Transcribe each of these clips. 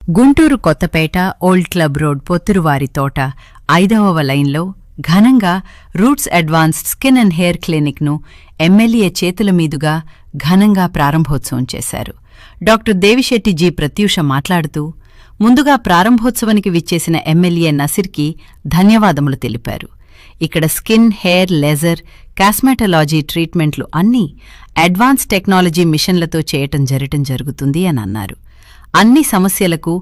Guntur Kothapeta old club road Potturivari Thota 5వ లైన్లో ఘనంగా Roots advanced skin and hair క్లినిక్ను ఎమ్మెల్యే చేతుల మీదుగా ఘనంగా ప్రారంభోత్సవం చేశారు. Doctor Devi Shetty G. ప్రత్యూష మాట్లాడుతూ ముందుగా ప్రారంభోత్సవానికి విచ్చేసిన ఎమ్మెల్యే నసీర్కి ధన్యవాదములు తెలిపారు. ఇక్కడ స్కిన్, హెయిర్, లేజర్, కాస్మెటాలజీ ట్రీట్మెంట్లు అన్నీ అడ్వాన్స్ టెక్నాలజీ మిషన్లతో చేయటం జరుగుతుంది అని అన్నారు. అన్ని సమస్యలకు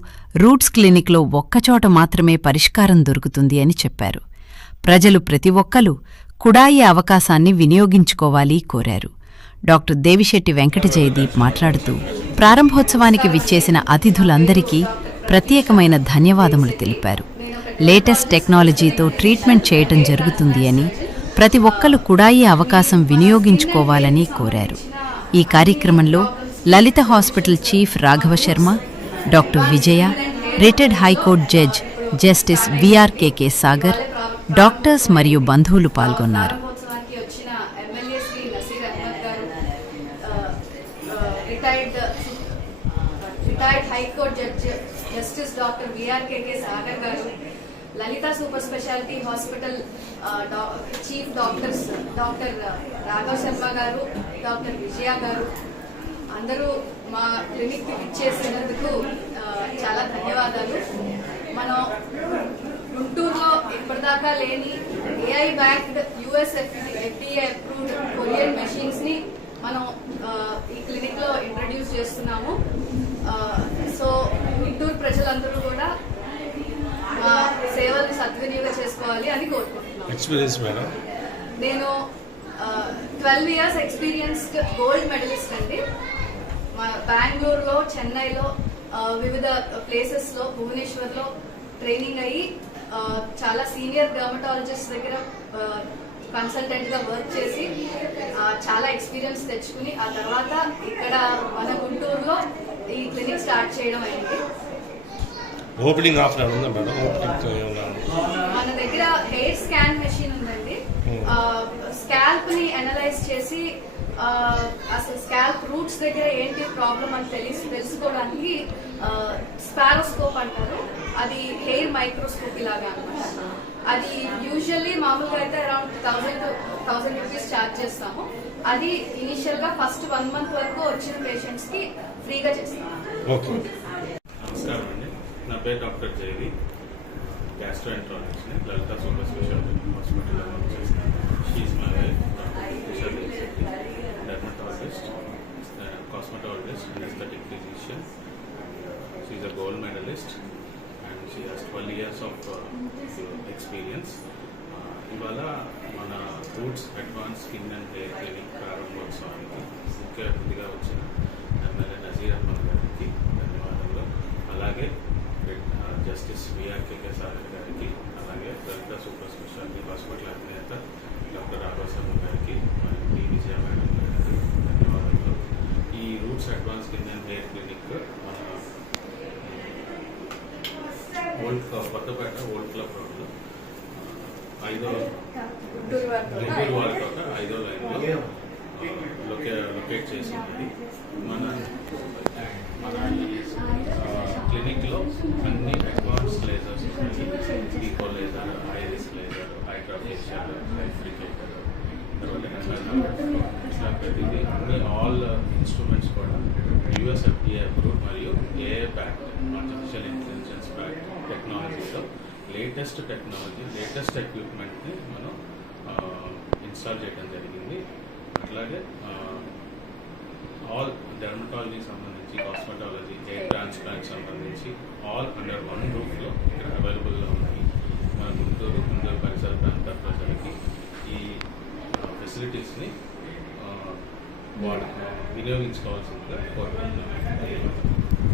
రూట్స్ క్లినిక్లో ఒక్కచోట మాత్రమే పరిష్కారం దొరుకుతుంది అని చెప్పారు. ప్రజలు ప్రతి ఒక్కరూ కుడాయి అవకాశాన్ని వినియోగించుకోవాలి కోరారు. డాక్టర్ దేవిశెట్టి వెంకట జయదీప్ మాట్లాడుతూ ప్రారంభోత్సవానికి విచ్చేసిన అతిథులందరికీ ప్రత్యేకమైన ధన్యవాదములు తెలిపారు. లేటెస్ట్ టెక్నాలజీతో ట్రీట్మెంట్ చేయటం జరుగుతుంది అని, ప్రతి ఒక్కరూ కుడాయి అవకాశం వినియోగించుకోవాలని కోరారు. ఈ కార్యక్రమంలో Lalitha hospital chief Raghava Sharma, doctor Vijaya, retired high court judge justice VRKK Sagar, doctors మరియు బంధువులు పాల్గొన్నారు. Justice doctor VRKK Sagar garu, Lalitha super speciality hospital chief doctors doctor Raghav Sharma garu, doctor విజయ గారు, అందరూ మా క్లినిక్కి విచ్చేసినందుకు చాలా ధన్యవాదాలు. మనం గుంటూరులో ఇప్పటిదాకా లేని AI backed US FDA approved Korean మెషిన్స్ని మనం ఈ క్లినిక్లో ఇంట్రడ్యూస్ చేస్తున్నాము. సో గుంటూరు ప్రజలందరూ కూడా మా సేవల్ని సద్వినియోగం చేసుకోవాలి అని కోరుకుంటున్నాను. నేను 12 years ఎక్స్పీరియన్స్డ్ గోల్డ్ మెడలిస్ట్ అండి. బెంగళూరులో, చెన్నైలో, వివిధ ప్లేసెస్లో, భువనేశ్వర్లో ట్రైనింగ్ అయ్యి చాలా సీనియర్ డర్మటాలజిస్ట్ దగ్గర కన్సల్టెంట్గా వర్క్ చేసి చాలా ఎక్స్పీరియన్స్ తెచ్చుకుని ఆ తర్వాత ఇక్కడ మన గుంటూరులో ఈ క్లినిక్ స్టార్ట్ చేయడం అయింది. మన దగ్గర హెయిర్ స్కాన్ మెషిన్ ఉందండి. స్కాల్ప్ ని అనలైజ్ చేసి అసలు స్కాల్ప్ రూట్స్ దగ్గర ఏంటి ప్రాబ్లం అని తెలుసుకోవడానికి స్పారోస్కోప్ అంటారు. అది హెయిర్ మైక్రోస్కోపీ లాగా అనమాట. అది యూజువల్లీ మామూలుగా అయితే అరౌండ్ 1000 రూపీస్ ఛార్జ్ చేస్తాము. అది ఇనిషియల్ గా ఫస్ట్ 1 month వరకు వచ్చిన పేషెంట్స్ కి ఫ్రీగా చేస్తాము. నమస్కారం అండి, నా పేరు doctor J V, gastroenterologist, Lalitha super speciality హాస్పిటల్లో వర్క్ చేస్తాను. She is my wife, dermatologist, cosmetologist, and aesthetic physician. She is a gold medalist and she has 12 years of experience. ఇవాళ మన roots advance skin and hair clinic ప్రారంభోత్సవానికి ముఖ్య అతిథిగా వచ్చిన MLA Nazir Ahmed గారికి ధన్యవాదాలు. అలాగే జస్టిస్ విఆర్కేకే సాగర్ గారికి, అలాగే లలిత సూపర్ స్పెషాలిటీ హాస్పిటల్ అధినేత డాక్టర్ రాఘవ్ శర్మ గారికి, మరియు విజయ మేడం గారికి ధన్యవాదాలు. ఈ roots advance skin and hair clinic మన కొత్తపేట ఓల్డ్ క్లబ్ రోడ్లో గుంటూరు వారి తోట 5వ లైన్లో లొకేట్ చేసింది. మన క్లినిక్లో అన్ని అడ్వాన్స్ లేజర్స్ ఉన్నాయి. Eco laser, iris laser, hydrafacial, లైఫ్రికేటర్, తర్వాత ఇట్లా ప్రతిదీ అన్ని ఆల్ ఇన్స్ట్రుమెంట్స్ కూడా US FDA అప్రూవ్డ్ మరియు AI backed artificial intelligence backed టెక్నాలజీతో లేటెస్ట్ టెక్నాలజీ, లేటెస్ట్ ఎక్విప్మెంట్ని మనం ఇన్స్టాల్ చేయడం జరిగింది. అట్లాగే ఆల్ డెర్మటాలజీ సంబంధించి, కాస్మెటాలజీ, హెయిర్ ట్రాన్స్ప్లాంట్ సంబంధించి ఆల్ అండర్ వన్ రూఫ్లో ఇక్కడ అవైలబుల్లో ఉన్నాయి. మన గుంటూరు పరిసర ప్రాంత ప్రజలకి ఈ ఫెసిలిటీస్ని వినియోగించుకోవాల్సిందిగా కోరుకుంటున్నాను.